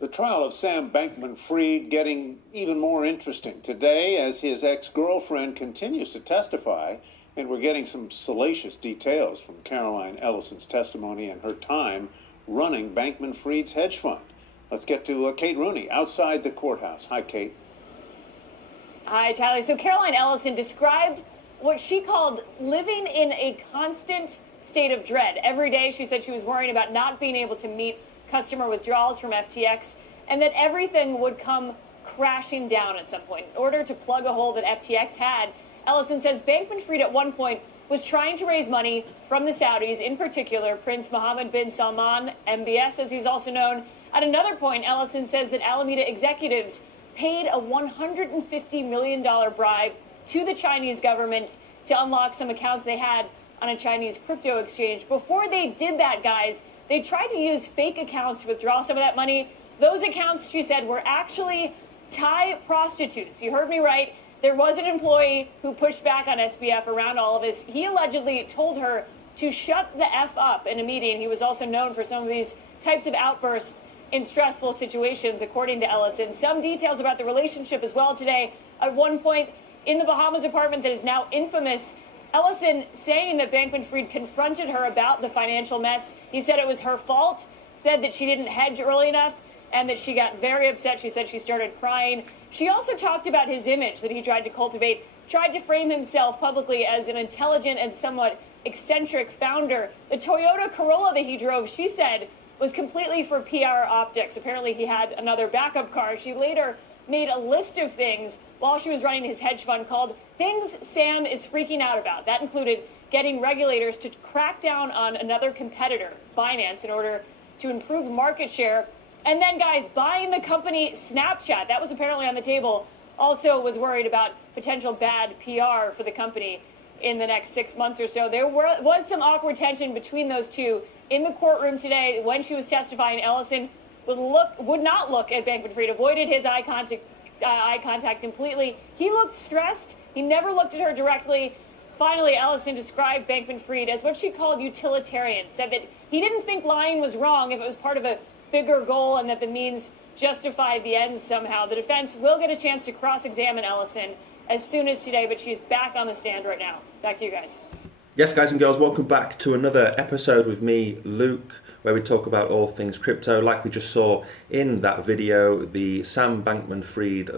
The trial of Sam Bankman-Fried getting even more interesting today as his ex-girlfriend continues to testify, and we're getting some salacious details from Caroline Ellison's testimony and her time running Bankman-Fried's hedge fund. Let's get to Kate Rooney outside the courthouse. Hi, Kate. Hi, Tyler. So Caroline Ellison described what she called living in a constant state of dread. Every day she said she was worrying about not being able to meet customer withdrawals from FTX, and that everything would come crashing down at some point. In order to plug a hole that FTX had, Ellison says Bankman-Fried at one point was trying to raise money from the Saudis, in particular Prince Mohammed bin Salman, MBS as he's also known. At another point, Ellison says that Alameda executives paid a $150 million bribe to the Chinese government to unlock some accounts they had on a Chinese crypto exchange. Before they did that, guys, they tried to use fake accounts to withdraw some of that money. Those accounts, she said, were actually Thai prostitutes. You heard me right. There was an employee who pushed back on SBF around all of this. He allegedly told her to shut the F up in a meeting. He was also known for some of these types of outbursts in stressful situations, according to Ellison. Some details about the relationship as well today. At one point in the Bahamas apartment that is now infamous, Ellison saying that Bankman-Fried confronted her about the financial mess. He said it was her fault, said that she didn't hedge early enough, and that she got very upset. She said she started crying. She also talked about his image that he tried to cultivate, tried to frame himself publicly as an intelligent and somewhat eccentric founder. The Toyota Corolla that he drove, she said, was completely for PR optics. Apparently he had another backup car. She later made a list of things while she was running his hedge fund called Things Sam is Freaking Out About. That included getting regulators to crack down on another competitor, Binance, in order to improve market share. And then, guys, buying the company Snapchat. That was apparently on the table. Also was worried about potential bad PR for the company in the next 6 months or so. There was some awkward tension between those two in the courtroom today. When she was testifying, Ellison would not look at Bankman-Fried, avoided his eye contact completely. He looked stressed. He never looked at her directly. Finally, Ellison described Bankman-Fried as what she called utilitarian, said that he didn't think lying was wrong if it was part of a bigger goal and that the means justified the ends somehow. The defense will get a chance to cross-examine Ellison as soon as today, but she's back on the stand right now. Back to you guys. Yes, guys and girls, welcome back to another episode with me, Luke, where we talk about all things crypto. Like we just saw in that video, the Sam Bankman-Fried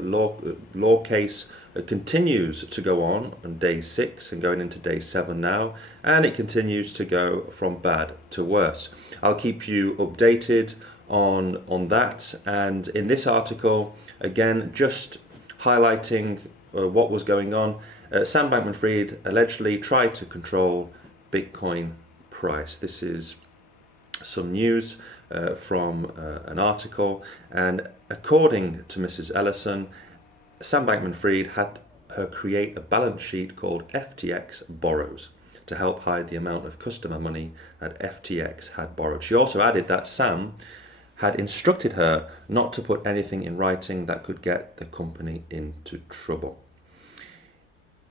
law case continues to go on day 6 and going into day 7 now, and it continues to go from bad to worse. I'll keep you updated on that, and in this article, again, just highlighting what was going on. Sam Bankman-Fried allegedly tried to control Bitcoin price. This is some news from an article, and according to Mrs. Ellison, Sam Bankman-Fried had her create a balance sheet called FTX Borrows to help hide the amount of customer money that FTX had borrowed. She also added that Sam had instructed her not to put anything in writing that could get the company into trouble.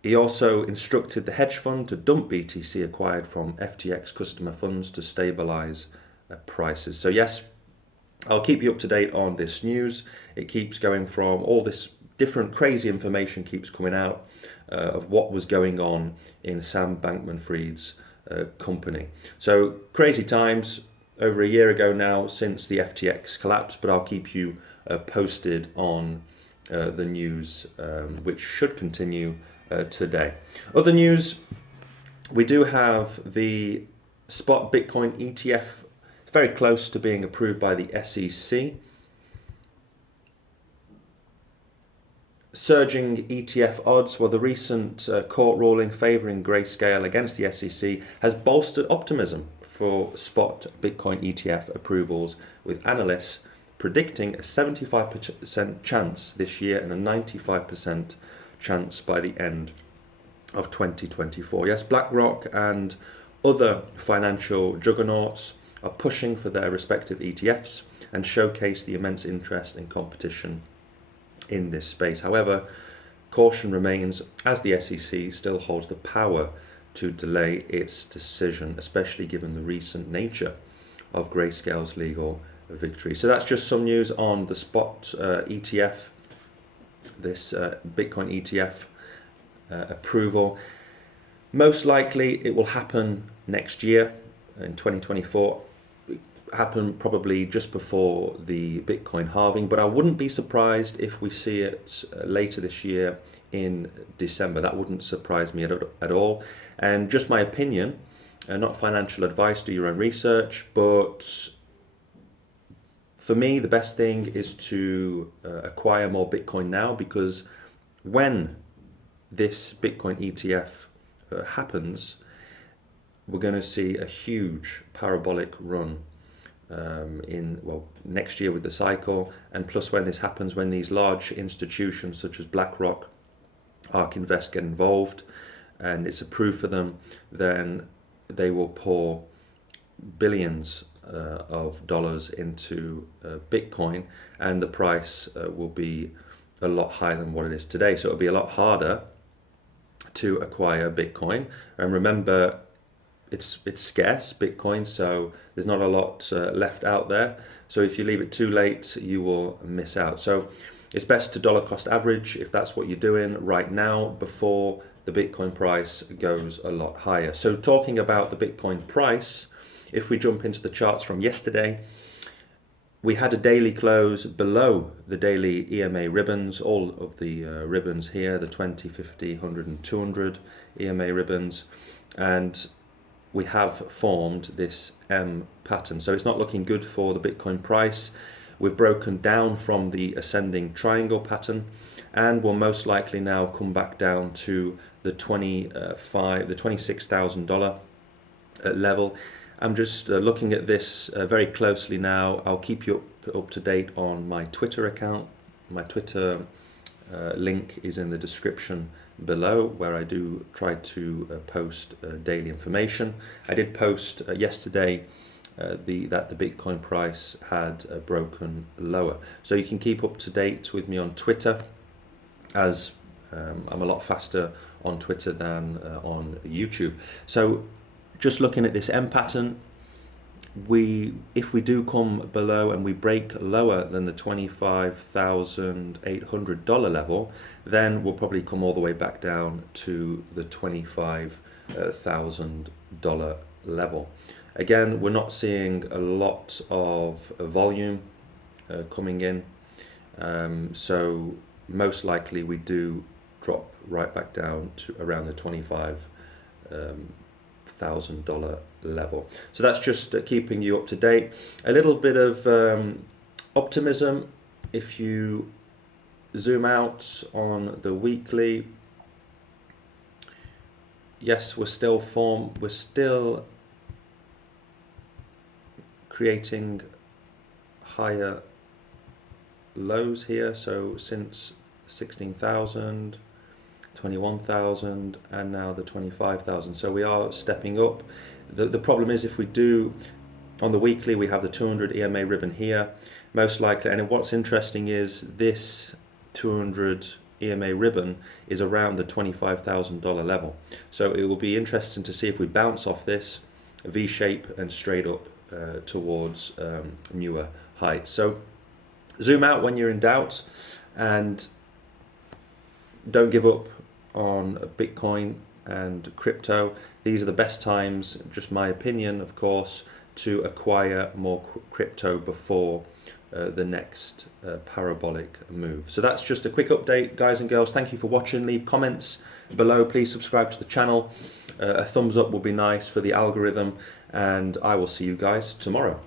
He also instructed the hedge fund to dump BTC acquired from FTX customer funds to stabilize prices. So yes, I'll keep you up to date on this news. It keeps going from all this different crazy information keeps coming out of what was going on in Sam Bankman-Fried's company. So crazy times, over a year ago now since the FTX collapse, but I'll keep you posted on the news, which should continue today. Other news, we do have the spot Bitcoin ETF. It's very close to being approved by the SEC. Surging ETF odds. Well, the recent court ruling favouring Grayscale against the SEC has bolstered optimism for spot Bitcoin ETF approvals, with analysts predicting a 75% chance this year and a 95% chance by the end of 2024. Yes, BlackRock and other financial juggernauts are pushing for their respective ETFs and showcase the immense interest and competition in this space. However, caution remains as the SEC still holds the power to delay its decision, especially given the recent nature of Grayscale's legal victory. So that's just some news on the spot ETF, this Bitcoin ETF approval. Most likely it will happen next year in 2024. Happen probably just before the Bitcoin halving, but I wouldn't be surprised if we see it later this year in December. That wouldn't surprise me at all. And just my opinion, not financial advice, do your own research, but for me the best thing is to acquire more Bitcoin now, because when this Bitcoin ETF happens, we're going to see a huge parabolic run next year with the cycle, and plus when this happens, when these large institutions such as BlackRock, ARK Invest get involved and it's approved for them, then they will pour billions of dollars into Bitcoin, and the price will be a lot higher than what it is today. So it'll be a lot harder to acquire Bitcoin. And remember, it's scarce, Bitcoin, so there's not a lot left out there. So if you leave it too late, you will miss out. So it's best to dollar cost average if that's what you're doing right now, before the Bitcoin price goes a lot higher. So talking about the Bitcoin price, if we jump into the charts from yesterday, we had a daily close below the daily EMA ribbons, all of the ribbons here, the 20, 50, 100 and 200 EMA ribbons, and we have formed this M pattern. So it's not looking good for the Bitcoin price. We've broken down from the ascending triangle pattern, and will most likely now come back down to the $26,000 level. I'm just looking at this very closely now. I'll keep you up to date on my Twitter account. My Twitter link is in the description below, where I do try to post daily information. I did post yesterday that the Bitcoin price had broken lower. So you can keep up to date with me on Twitter, as I'm a lot faster on Twitter than on YouTube. So just looking at this M pattern, if we do come below and we break lower than the $25,800 level, then we'll probably come all the way back down to the $25,000 level. Again, we're not seeing a lot of volume coming in, so most likely we do drop right back down to around the $25,000 level. So that's just keeping you up to date. A little bit of optimism if you zoom out on the weekly. Yes, we're still creating higher lows here. So since 16,000, 21,000 and now the 25,000. So we are stepping up. The problem is, if we do on the weekly, we have the 200 EMA ribbon here, most likely. And what's interesting is this 200 EMA ribbon is around the $25,000 level. So it will be interesting to see if we bounce off this V shape and straight up towards newer heights. So zoom out when you're in doubt, and don't give up on Bitcoin and crypto. These are the best times, just my opinion, of course, to acquire more crypto before the next parabolic move. So that's just a quick update, guys and girls. Thank you for watching. Leave comments below. Please subscribe to the channel. A thumbs up will be nice for the algorithm, and I will see you guys tomorrow.